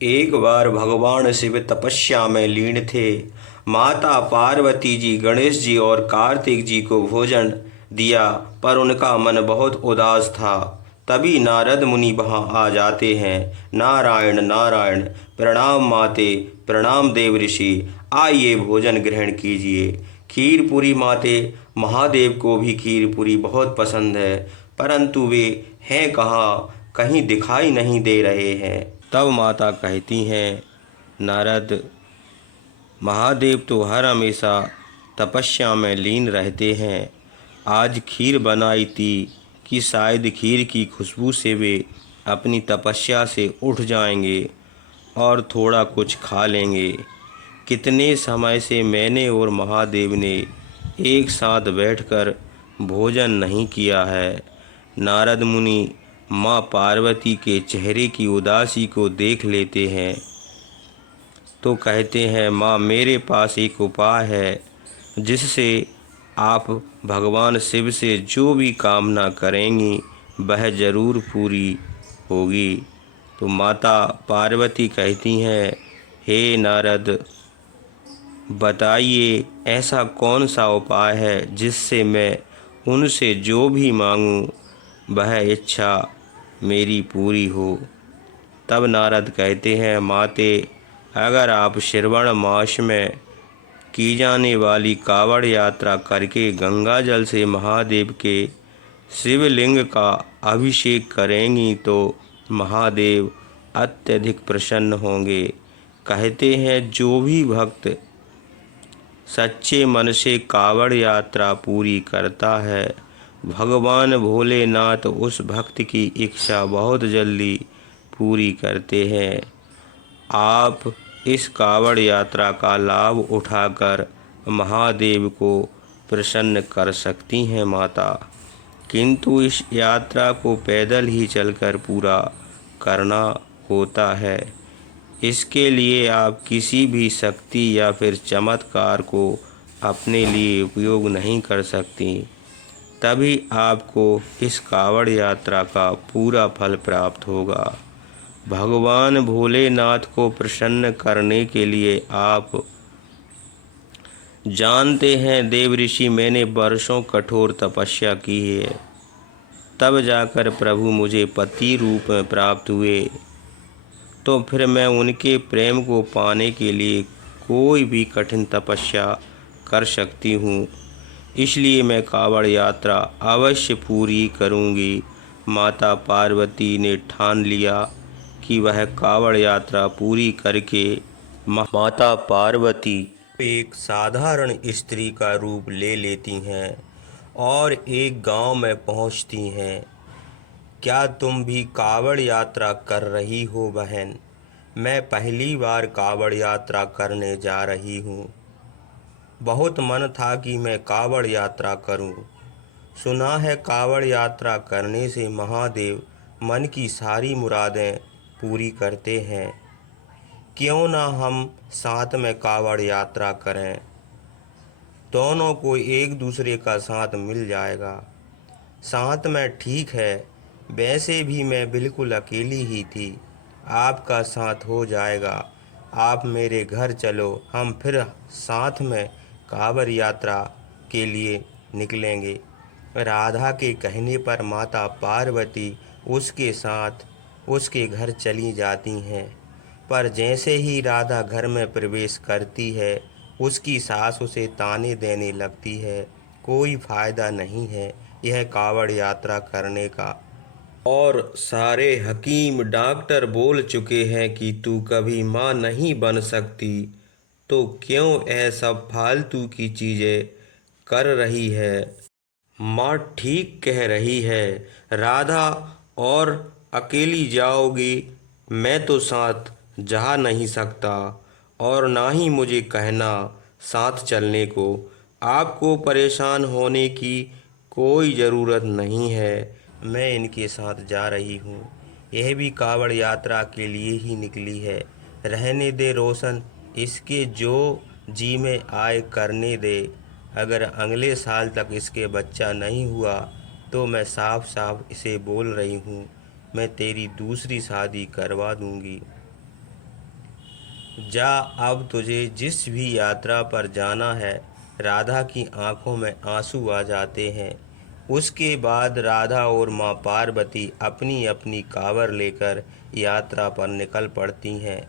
एक बार भगवान शिव तपस्या में लीन थे। माता पार्वती जी गणेश जी और कार्तिक जी को भोजन दिया, पर उनका मन बहुत उदास था। तभी नारद मुनि वहां आ जाते हैं। नारायण नारायण, प्रणाम माते, प्रणाम देव ऋषि, आइए भोजन ग्रहण कीजिए। खीर पूरी माते, महादेव को भी खीर पूरी बहुत पसंद है, परंतु वे हैं कहाँ, कहीं दिखाई नहीं दे रहे हैं। तब माता कहती हैं, नारद, महादेव तो हर हमेशा तपस्या में लीन रहते हैं। आज खीर बनाई थी कि शायद खीर की खुशबू से वे अपनी तपस्या से उठ जाएंगे और थोड़ा कुछ खा लेंगे। कितने समय से मैंने और महादेव ने एक साथ बैठकर भोजन नहीं किया है। नारद मुनि माँ पार्वती के चेहरे की उदासी को देख लेते हैं तो कहते हैं, माँ मेरे पास एक उपाय है जिससे आप भगवान शिव से जो भी कामना करेंगी वह ज़रूर पूरी होगी। तो माता पार्वती कहती हैं, हे नारद, बताइए ऐसा कौन सा उपाय है जिससे मैं उनसे जो भी मांगूं वह इच्छा मेरी पूरी हो। तब नारद कहते हैं, माते, अगर आप श्रवण मास में की जाने वाली कावड़ यात्रा करके गंगा जल से महादेव के शिवलिंग का अभिषेक करेंगी तो महादेव अत्यधिक प्रसन्न होंगे। कहते हैं, जो भी भक्त सच्चे मन से कावड़ यात्रा पूरी करता है, भगवान भोलेनाथ उस भक्त की इच्छा बहुत जल्दी पूरी करते हैं। आप इस कावड़ यात्रा का लाभ उठाकर महादेव को प्रसन्न कर सकती हैं माता, किंतु इस यात्रा को पैदल ही चलकर पूरा करना होता है। इसके लिए आप किसी भी शक्ति या फिर चमत्कार को अपने लिए उपयोग नहीं कर सकती। तभी आपको इस कावड़ यात्रा का पूरा फल प्राप्त होगा। भगवान भोलेनाथ को प्रसन्न करने के लिए आप जानते हैं देव ऋषि, मैंने वर्षों कठोर तपस्या की है, तब जाकर प्रभु मुझे पति रूप में प्राप्त हुए। तो फिर मैं उनके प्रेम को पाने के लिए कोई भी कठिन तपस्या कर सकती हूँ। इसलिए मैं कावड़ यात्रा अवश्य पूरी करूँगी। माता पार्वती ने ठान लिया कि वह कावड़ यात्रा पूरी करके माता पार्वती एक साधारण स्त्री का रूप ले लेती हैं और एक गांव में पहुंचती हैं। क्या तुम भी कावड़ यात्रा कर रही हो बहन? मैं पहली बार कावड़ यात्रा करने जा रही हूँ। बहुत मन था कि मैं कावड़ यात्रा करूँ। सुना है कावड़ यात्रा करने से महादेव मन की सारी मुरादें पूरी करते हैं। क्यों ना हम साथ में कावड़ यात्रा करें? दोनों को एक दूसरे का साथ मिल जाएगा। साथ में ठीक है, वैसे भी मैं बिल्कुल अकेली ही थी। आपका साथ हो जाएगा। आप मेरे घर चलो, हम फिर साथ में कांवड़ यात्रा के लिए निकलेंगे। राधा के कहने पर माता पार्वती उसके साथ उसके घर चली जाती हैं। पर जैसे ही राधा घर में प्रवेश करती है, उसकी सास उसे ताने देने लगती है, कोई फ़ायदा नहीं है यह कावड़ यात्रा करने का, और सारे हकीम डॉक्टर बोल चुके हैं कि तू कभी माँ नहीं बन सकती, तो क्यों यह सब फालतू की चीज़ें कर रही है। माँ ठीक कह रही है राधा, और अकेली जाओगी? मैं तो साथ जा नहीं सकता, और ना ही मुझे कहना साथ चलने को। आपको परेशान होने की कोई ज़रूरत नहीं है, मैं इनके साथ जा रही हूँ। यह भी कावड़ यात्रा के लिए ही निकली है। रहने दे रोशन, इसके जो जी में आए करने दे। अगर अगले साल तक इसके बच्चा नहीं हुआ तो मैं साफ साफ इसे बोल रही हूँ, मैं तेरी दूसरी शादी करवा दूँगी। जा, अब तुझे जिस भी यात्रा पर जाना है। राधा की आंखों में आंसू आ जाते हैं। उसके बाद राधा और माँ पार्वती अपनी अपनी कांवर लेकर यात्रा पर निकल पड़ती हैं।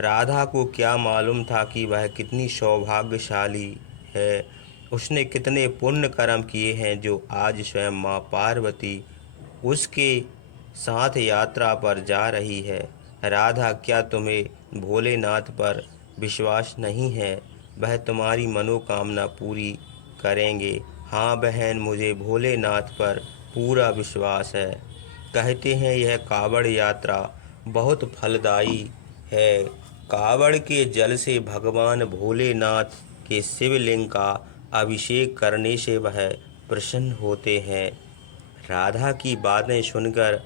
राधा को क्या मालूम था कि वह कितनी सौभाग्यशाली है। उसने कितने पुण्य कर्म किए हैं जो आज स्वयं माँ पार्वती उसके साथ यात्रा पर जा रही है। राधा, क्या तुम्हें भोलेनाथ पर विश्वास नहीं है? वह तुम्हारी मनोकामना पूरी करेंगे। हाँ बहन, मुझे भोलेनाथ पर पूरा विश्वास है। कहते हैं यह कावड़ यात्रा बहुत फलदायी है। कावड़ के जल से भगवान भोलेनाथ के शिवलिंग का अभिषेक करने से वह प्रसन्न होते हैं। राधा की बातें सुनकर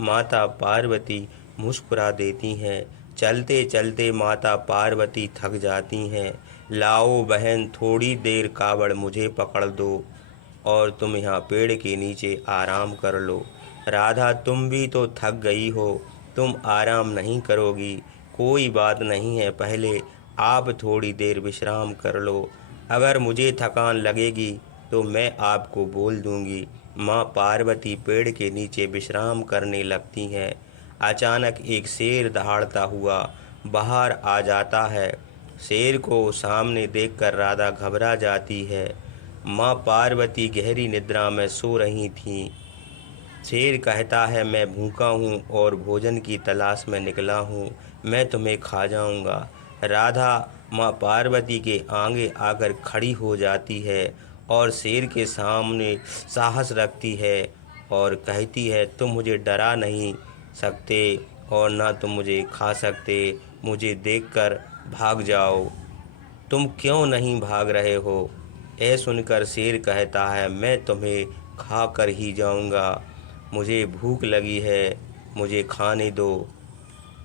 माता पार्वती मुस्कुरा देती हैं। चलते चलते माता पार्वती थक जाती हैं। लाओ बहन, थोड़ी देर कावड़ मुझे पकड़ दो और तुम यहाँ पेड़ के नीचे आराम कर लो। राधा, तुम भी तो थक गई हो, तुम आराम नहीं करोगी? कोई बात नहीं है, पहले आप थोड़ी देर विश्राम कर लो। अगर मुझे थकान लगेगी तो मैं आपको बोल दूंगी। माँ पार्वती पेड़ के नीचे विश्राम करने लगती हैं। अचानक एक शेर दहाड़ता हुआ बाहर आ जाता है। शेर को सामने देखकर राधा घबरा जाती है। माँ पार्वती गहरी निद्रा में सो रही थीं। शेर कहता है, मैं भूखा हूँ और भोजन की तलाश में निकला हूँ, मैं तुम्हें खा जाऊँगा। राधा माँ पार्वती के आगे आकर खड़ी हो जाती है और शेर के सामने साहस रखती है और कहती है, तुम मुझे डरा नहीं सकते और ना तुम मुझे खा सकते। मुझे देखकर भाग जाओ। तुम क्यों नहीं भाग रहे हो? यह सुनकर शेर कहता है, मैं तुम्हें खा कर ही जाऊंगा। मुझे भूख लगी है, मुझे खाने दो।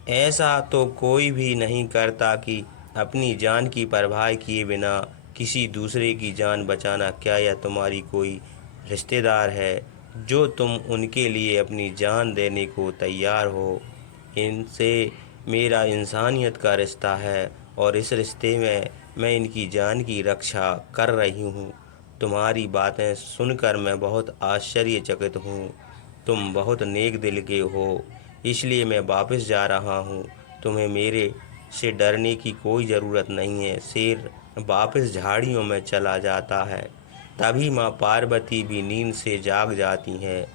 ऐसा तो कोई भी नहीं करता कि अपनी जान की परवाह किए बिना किसी दूसरे की जान बचाना। क्या यह तुम्हारी कोई रिश्तेदार है जो तुम उनके लिए अपनी जान देने को तैयार हो? इनसे मेरा इंसानियत का रिश्ता है और इस रिश्ते में मैं इनकी जान की रक्षा कर रही हूँ। तुम्हारी बातें सुनकर मैं बहुत आश्चर्यचकित हूँ। तुम बहुत नेक दिल के हो, इसलिए मैं वापस जा रहा हूँ। तुम्हें मेरे से डरने की कोई ज़रूरत नहीं है। शेर वापस झाड़ियों में चला जाता है। तभी माँ पार्वती भी नींद से जाग जाती हैं।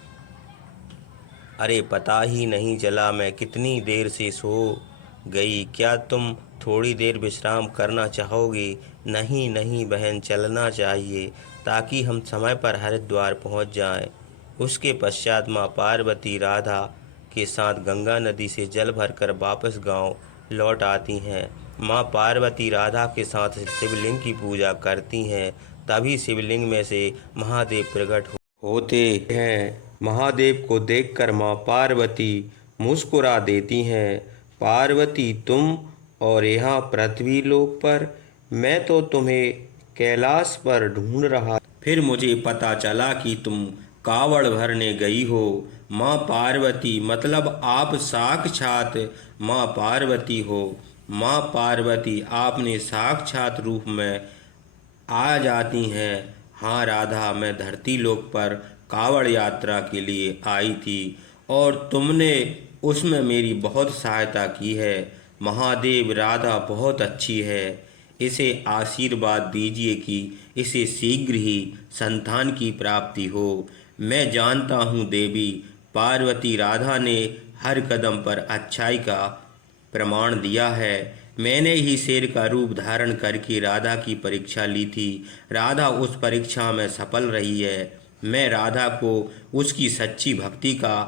अरे, पता ही नहीं चला मैं कितनी देर से सो गई। क्या तुम थोड़ी देर विश्राम करना चाहोगी? नहीं नहीं बहन, चलना चाहिए ताकि हम समय पर हरिद्वार पहुंच जाएं। उसके पश्चात माँ पार्वती राधा के साथ गंगा नदी से जल भरकर वापस गांव लौट आती हैं। माँ पार्वती राधा के साथ शिवलिंग की पूजा करती हैं। तभी शिवलिंग में से महादेव प्रकट होते हैं। महादेव को देखकर माँ पार्वती मुस्कुरा देती हैं। पार्वती, तुम और यहाँ पृथ्वी लोक पर? मैं तो तुम्हें कैलाश पर ढूंढ रहा। फिर मुझे पता चला कि तुम कावड़ भरने गई हो। माँ पार्वती, मतलब आप साक्षात माँ पार्वती हो? माँ पार्वती आपने साक्षात रूप में आ जाती हैं। हाँ राधा, मैं धरती लोक पर कावड़ यात्रा के लिए आई थी और तुमने उसमें मेरी बहुत सहायता की है। महादेव, राधा बहुत अच्छी है। इसे आशीर्वाद दीजिए कि इसे शीघ्र ही संतान की प्राप्ति हो। मैं जानता हूँ देवी पार्वती, राधा ने हर कदम पर अच्छाई का प्रमाण दिया है। मैंने ही शेर का रूप धारण करके राधा की परीक्षा ली थी। राधा उस परीक्षा में सफल रही है। मैं राधा को उसकी सच्ची भक्ति का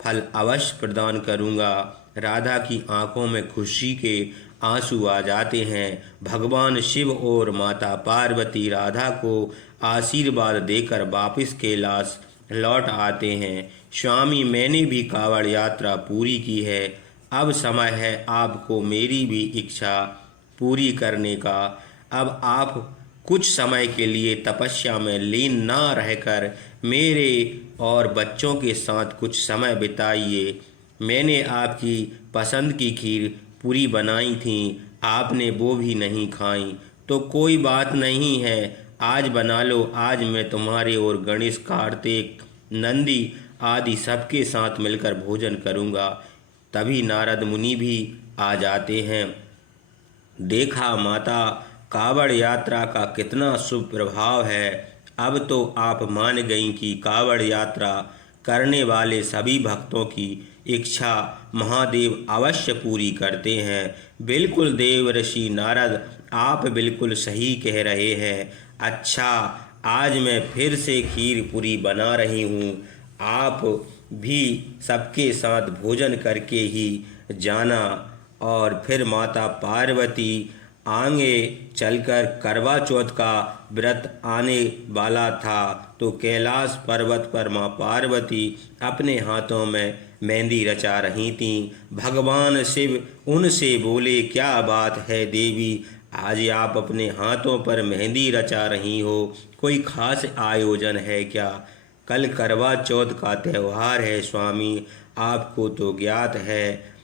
फल अवश्य प्रदान करूंगा। राधा की आंखों में खुशी के आंसू आ जाते हैं। भगवान शिव और माता पार्वती राधा को आशीर्वाद देकर वापस कैलाश लौट आते हैं। स्वामी, मैंने भी कावड़ यात्रा पूरी की है। अब समय है आपको मेरी भी इच्छा पूरी करने का। अब आप कुछ समय के लिए तपस्या में लीन ना रहकर मेरे और बच्चों के साथ कुछ समय बिताइए। मैंने आपकी पसंद की खीर पूरी बनाई थी, आपने वो भी नहीं खाई। तो कोई बात नहीं है, आज बना लो। आज मैं तुम्हारे और गणेश, कार्तिक, नंदी आदि सबके साथ मिलकर भोजन करूँगा। तभी नारद मुनि भी आ जाते हैं। देखा माता, कावड़ यात्रा का कितना शुभ प्रभाव है। अब तो आप मान गईं कि कावड़ यात्रा करने वाले सभी भक्तों की इच्छा महादेव अवश्य पूरी करते हैं। बिल्कुल देव ऋषि नारद, आप बिल्कुल सही कह रहे हैं। अच्छा, आज मैं फिर से खीर पूरी बना रही हूँ। आप भी सबके साथ भोजन करके ही जाना। और फिर माता पार्वती आगे चलकर करवा चौथ का व्रत आने वाला था, तो कैलाश पर्वत पर माँ पार्वती अपने हाथों में मेहंदी रचा रही थीं। भगवान शिव उनसे बोले, क्या बात है देवी, आज आप अपने हाथों पर मेहंदी रचा रही हो, कोई खास आयोजन है क्या? कल करवा चौथ का त्यौहार है स्वामी, आपको तो ज्ञात है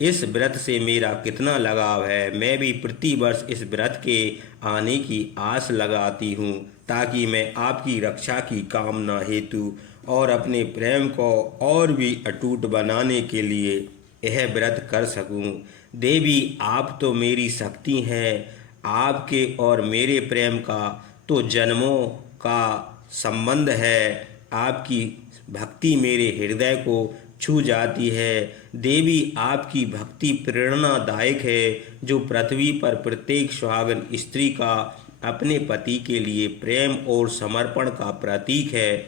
इस व्रत से मेरा कितना लगाव है। मैं भी प्रतिवर्ष इस व्रत के आने की आस लगाती हूँ, ताकि मैं आपकी रक्षा की कामना हेतु और अपने प्रेम को और भी अटूट बनाने के लिए यह व्रत कर सकूं। देवी, आप तो मेरी शक्ति हैं। आपके और मेरे प्रेम का तो जन्मों का संबंध है। आपकी भक्ति मेरे हृदय को छू जाती है। देवी, आपकी भक्ति प्रेरणादायक है, जो पृथ्वी पर प्रत्येक सुहागन स्त्री का अपने पति के लिए प्रेम और समर्पण का प्रतीक है।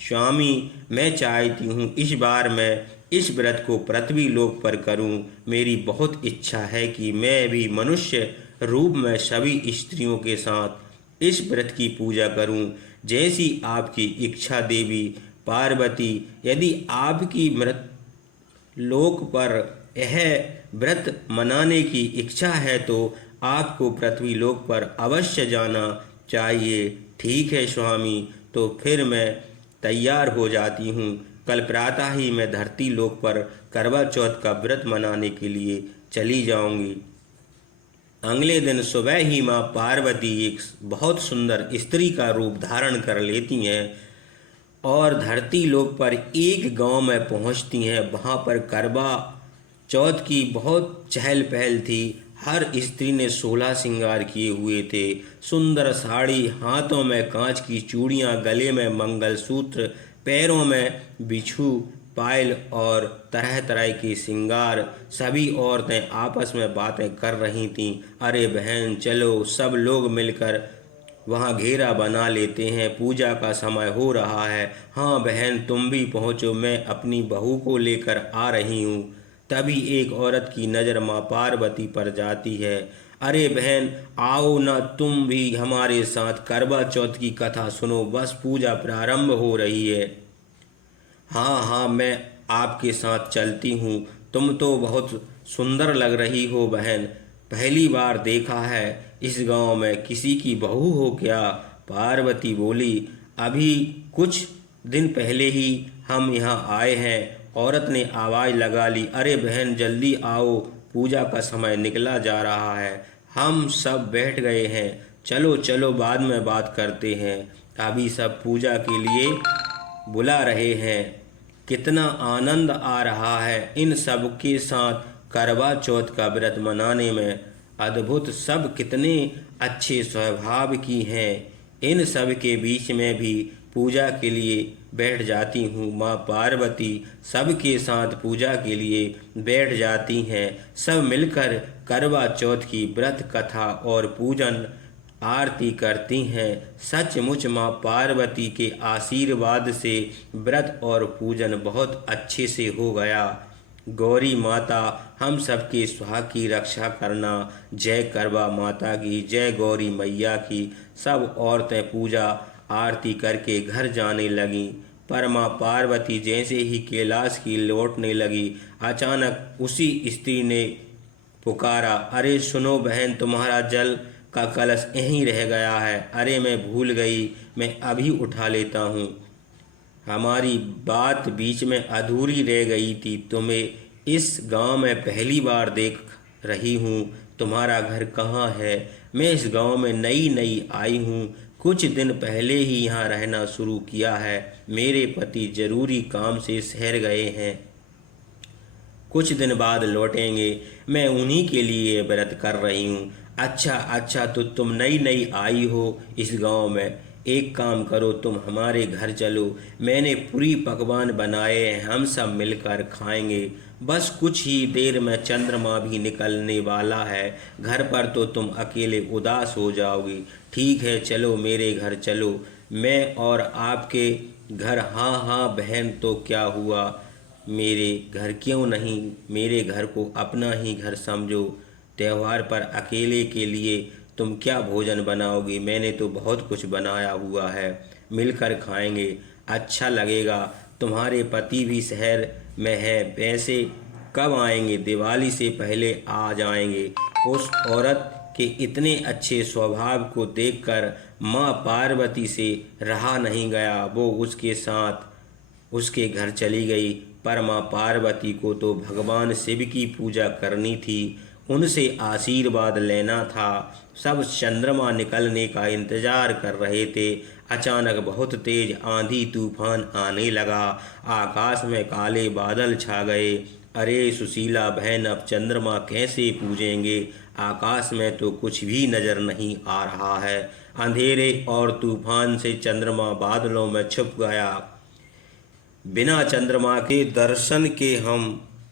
स्वामी, मैं चाहती हूँ इस बार मैं इस व्रत को पृथ्वी लोक पर करूँ। मेरी बहुत इच्छा है कि मैं भी मनुष्य रूप में सभी स्त्रियों के साथ इस व्रत की पूजा करूं। जैसी आपकी इच्छा देवी पार्वती। यदि आपकी मृत लोक पर यह व्रत मनाने की इच्छा है तो आपको पृथ्वी लोक पर अवश्य जाना चाहिए। ठीक है स्वामी, तो फिर मैं तैयार हो जाती हूँ। कल प्रातः ही मैं धरती लोक पर करवा चौथ का व्रत मनाने के लिए चली जाऊंगी। अगले दिन सुबह ही माँ पार्वती एक बहुत सुंदर स्त्री का रूप धारण कर लेती हैं और धरती लोक पर एक गांव में पहुंचती हैं। वहां पर करवा चौथ की बहुत चहल पहल थी। हर स्त्री ने 16 श्रृंगार किए हुए थे। सुंदर साड़ी, हाथों में कांच की चूड़ियां, गले में मंगलसूत्र, पैरों में बिच्छू पायल और तरह तरह के श्रृंगार। सभी औरतें आपस में बातें कर रही थीं। अरे बहन, चलो सब लोग मिलकर वहाँ घेरा बना लेते हैं, पूजा का समय हो रहा है। हाँ बहन, तुम भी पहुँचो, मैं अपनी बहू को लेकर आ रही हूँ। तभी एक औरत की नज़र माँ पार्वती पर जाती है। अरे बहन, आओ ना तुम भी हमारे साथ, करवा चौथ की कथा सुनो, बस पूजा प्रारंभ हो रही है। हाँ हाँ, मैं आपके साथ चलती हूँ। तुम तो बहुत सुंदर लग रही हो बहन, पहली बार देखा है इस गांव में किसी की बहू हो क्या? पार्वती बोली, अभी कुछ दिन पहले ही हम यहाँ आए हैं। औरत ने आवाज़ लगा ली, अरे बहन जल्दी आओ, पूजा का समय निकला जा रहा है। हम सब बैठ गए हैं, चलो चलो बाद में बात करते हैं, अभी सब पूजा के लिए बुला रहे हैं। कितना आनंद आ रहा है इन सब के साथ करवा चौथ का व्रत मनाने में। अद्भुत, सब कितने अच्छे स्वभाव की हैं। इन सब के बीच में भी पूजा के लिए बैठ जाती हूँ। माँ पार्वती सबके साथ पूजा के लिए बैठ जाती हैं। सब मिलकर करवा चौथ की व्रत कथा और पूजन आरती करती हैं। सचमुच माँ पार्वती के आशीर्वाद से व्रत और पूजन बहुत अच्छे से हो गया। गौरी माता, हम सबके सुहाग की रक्षा करना। जय करवा माता की, जय गौरी मैया की। सब औरतें पूजा आरती करके घर जाने लगीं। पर माँ पार्वती जैसे ही कैलाश की लौटने लगी, अचानक उसी स्त्री ने पुकारा, अरे सुनो बहन, तुम्हारा जल का कलश यहीं रह गया है। अरे मैं भूल गई, मैं अभी उठा लेता हूँ। हमारी बात बीच में अधूरी रह गई थी। तुम्हें इस गांव में पहली बार देख रही हूँ। तुम्हारा घर कहाँ है? मैं इस गांव में नई नई आई हूँ, कुछ दिन पहले ही यहाँ रहना शुरू किया है। मेरे पति जरूरी काम से शहर गए हैं, कुछ दिन बाद लौटेंगे। मैं उन्हीं के लिए ये व्रत कर रही हूँ। अच्छा अच्छा, तो तुम नई नई आई हो इस गांव में, एक काम करो, तुम हमारे घर चलो। मैंने पूरी पकवान बनाए हैं, हम सब मिलकर खाएंगे। बस कुछ ही देर में चंद्रमा भी निकलने वाला है, घर पर तो तुम अकेले उदास हो जाओगी। ठीक है, चलो मेरे घर चलो, मैं और आपके घर। हाँ हाँ बहन, तो क्या हुआ, मेरे घर क्यों नहीं? मेरे घर को अपना ही घर समझो। त्योहार पर अकेले के लिए तुम क्या भोजन बनाओगी? मैंने तो बहुत कुछ बनाया हुआ है, मिलकर खाएंगे, अच्छा लगेगा। तुम्हारे पति भी शहर में है, वैसे कब आएंगे? दिवाली से पहले आ जाएंगे। उस औरत के इतने अच्छे स्वभाव को देखकर माँ पार्वती से रहा नहीं गया। वो उसके साथ उसके घर चली गई। पर माँ पार्वती को तो भगवान शिव की पूजा करनी थी, उनसे आशीर्वाद लेना था। सब चंद्रमा निकलने का इंतजार कर रहे थे। अचानक बहुत तेज आंधी तूफान आने लगा, आकाश में काले बादल छा गए। अरे सुशीला बहन, अब चंद्रमा कैसे पूजेंगे? आकाश में तो कुछ भी नजर नहीं आ रहा है। अंधेरे और तूफान से चंद्रमा बादलों में छुप गया। बिना चंद्रमा के दर्शन के हम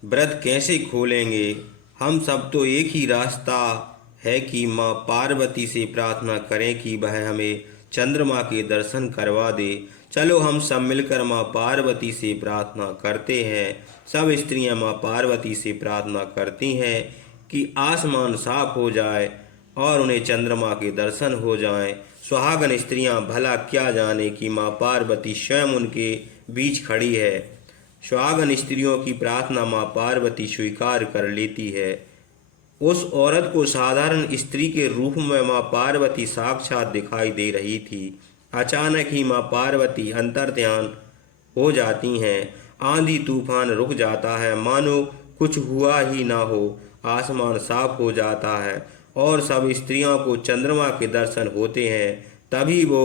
व्रत कैसे खोलेंगे? हम सब तो एक ही रास्ता है कि माँ पार्वती से प्रार्थना करें कि वह हमें चंद्रमा के दर्शन करवा दे। चलो हम सब मिलकर माँ पार्वती से प्रार्थना करते हैं। सब स्त्रियाँ माँ पार्वती से प्रार्थना करती हैं कि आसमान साफ हो जाए और उन्हें चंद्रमा के दर्शन हो जाएं। सुहागन स्त्रियां भला क्या जाने कि माँ पार्वती स्वयं उनके बीच खड़ी है। सुहागन स्त्रियों की प्रार्थना माँ पार्वती स्वीकार कर लेती है। उस औरत को साधारण स्त्री के रूप में माँ पार्वती साक्षात दिखाई दे रही थी। अचानक ही माँ पार्वती अंतर्ध्यान हो जाती हैं। आंधी तूफान रुक जाता है, मानो कुछ हुआ ही ना हो। आसमान साफ हो जाता है और सब स्त्रियों को चंद्रमा के दर्शन होते हैं। तभी वो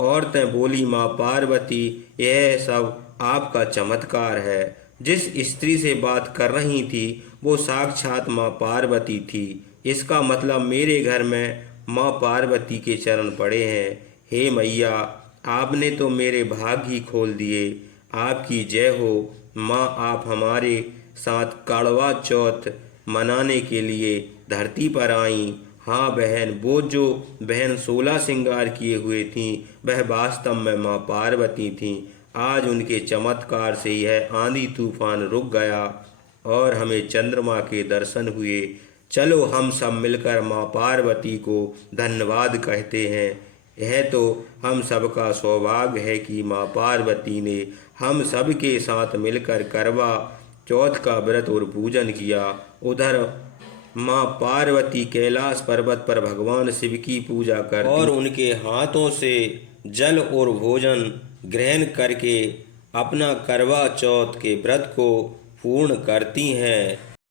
औरतें बोली, माँ पार्वती, यह सब आपका चमत्कार है। जिस स्त्री से बात कर रही थी वो साक्षात माँ पार्वती थी। इसका मतलब मेरे घर में माँ पार्वती के चरण पड़े हैं। हे मैया, आपने तो मेरे भाग्य ही खोल दिए। आपकी जय हो माँ। आप हमारे साथ कड़वा चौथ मनाने के लिए धरती पर आईं। हाँ बहन, वो जो बहन 16 श्रृंगार किए हुए थीं वह वास्तव में माँ पार्वती थीं। आज उनके चमत्कार से यह आंधी तूफान रुक गया और हमें चंद्रमा के दर्शन हुए। चलो हम सब मिलकर माँ पार्वती को धन्यवाद कहते हैं। यह तो हम सबका सौभाग्य है कि माँ पार्वती ने हम सब के साथ मिलकर करवा चौथ का व्रत और पूजन किया। उधर माँ पार्वती कैलाश पर्वत पर भगवान शिव की पूजा करती और उनके हाथों से जल और भोजन ग्रहण करके अपना करवा चौथ के व्रत को पूर्ण करती हैं।